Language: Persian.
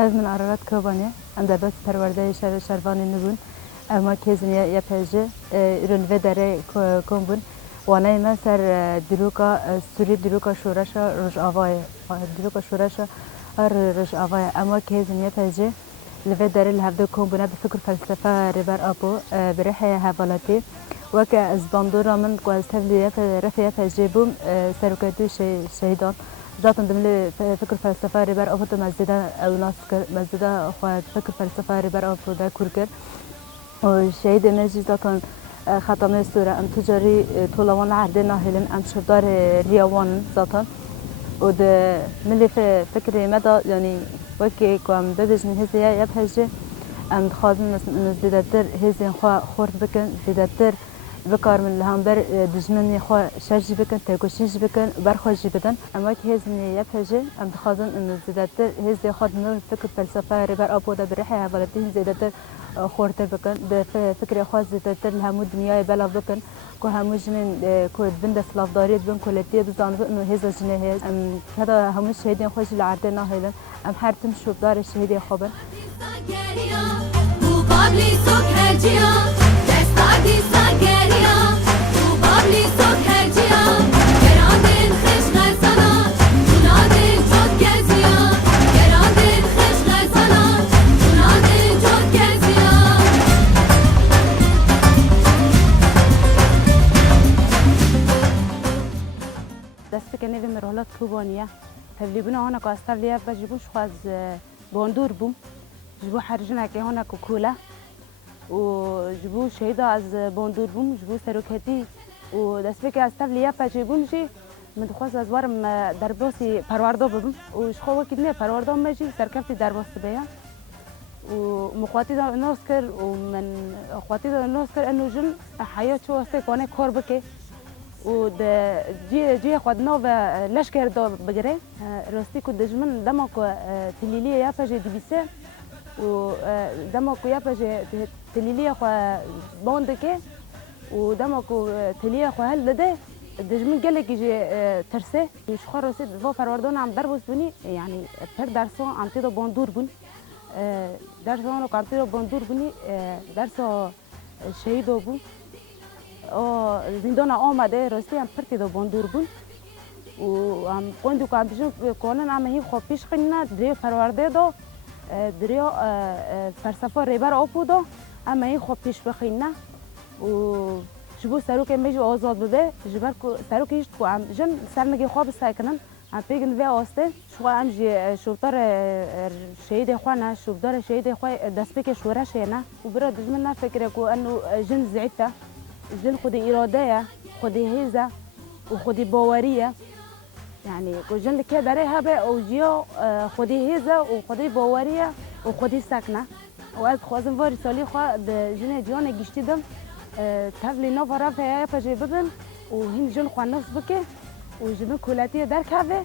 ناز من عرارات كوبانية ام دبت پرورده شروانی نبون اما کیزن یا پژه رن و داره کمبون وانای من سر دروکا سوری دروکا شورشا رج آوای دروکا شورشا رج آوای اما کیزن یا پژه لو داره لحظه کمبونه بفکر فلسفه ربر آبو برحه حوالاتی وک از باندورا من قاستلیه رفیه پژه بوم سرکتو شهیدان ذاتن دمل فكر فلسفة ربر أفضل مزيدا أو ناس مزيدا خواهد فكر فلسفة ربر أفضل دا كوركر وشهيد مجي ذاتن ختامه سورة أم تجاري طولوان عرضي ناهلن أم شردار رياوان ذاتن ود ملي فكر مدى يعني وكي كوام ببجن هزيا يبهجي أم خازن مزيدا در هزين خورد بكن زيدا در بکار من لهامبر دجمنی خو شرجی بکن تکوشیج بکن برخوشی بدن اما که هزینی یه پژه ام دخوازن ان زیادتر هزی خود نور فکر فلسفه ربر آبوده برحه حوالتی زیادتر خورتر بکن به فکر خاص زیادتر همو دنیای بلا بکن که همو جنین که بند سلافداری بن کلیتی بزانه انه هزا جنه ام کدا همو شهیدین خوش لعرده ناهیلن ام هر تم شوب دار شهیدی خوبه دست کنه و مرحلات کوبانیه تبلیغونه هانا کاسترلیا بجیبوش خواز باندور بوم جبو حرجنا که هانا کوکولا و جبو شهیدا از باندور بوم جبو سرکتی و دست که استرلیا بجیبونشی من خواست از وارم درباسی پرورده ببم و شخوا وقتی نه پرورده میشی سرکفتی درباس بیا و مخاطی دا ناس کر و من خاطی دا ناس کر انو جن حیات شو است کنه کار بکه و د جی خود نو و لشکر دا بگره راستی کو دجمن دما کو تلیلی یا پجه دیبیسه و دما کو یا پجه تلیلی خو باند که و دما کو تلیلی خو هل ده دجمن قال لك يجي ترسه يشخر رصيد فو فروردون عم دربس بني يعني بير درسو عم تيدو بندور بن درسو انا عم تيدو بندور بني درسو شهيدو بو او زندان آمده راستی هم پرتی دو بندور بن و هم قندو که هم پیشون کنن هم هی خواب پیش خیلی دریو فرورده دو دریو فلسفه ریبر آپو دو هم هی خواب پیش بخینا و جبو سروک میج آزاد بده جبر کو سروک هیچ کو ام جن سرنگی خواب ساکنن ام پیگن و آسته شو ام جی شوتار شهید خوانه شوتار شهید خو دست بک شورش نه و برا دجمن نه فکر کو انه جن ضعیفه جن خود اراده خود هیزه و خود باوریه يعني جن که داره هبه او جیا خود هیزه و خود باوریه و خود سکنه و از خوازم واری سالی خو جن جان گشتیدم تفلی نو فرا فيها بجي ببن وهين جن خوانوس بكي وجبن كولاتيه دركابه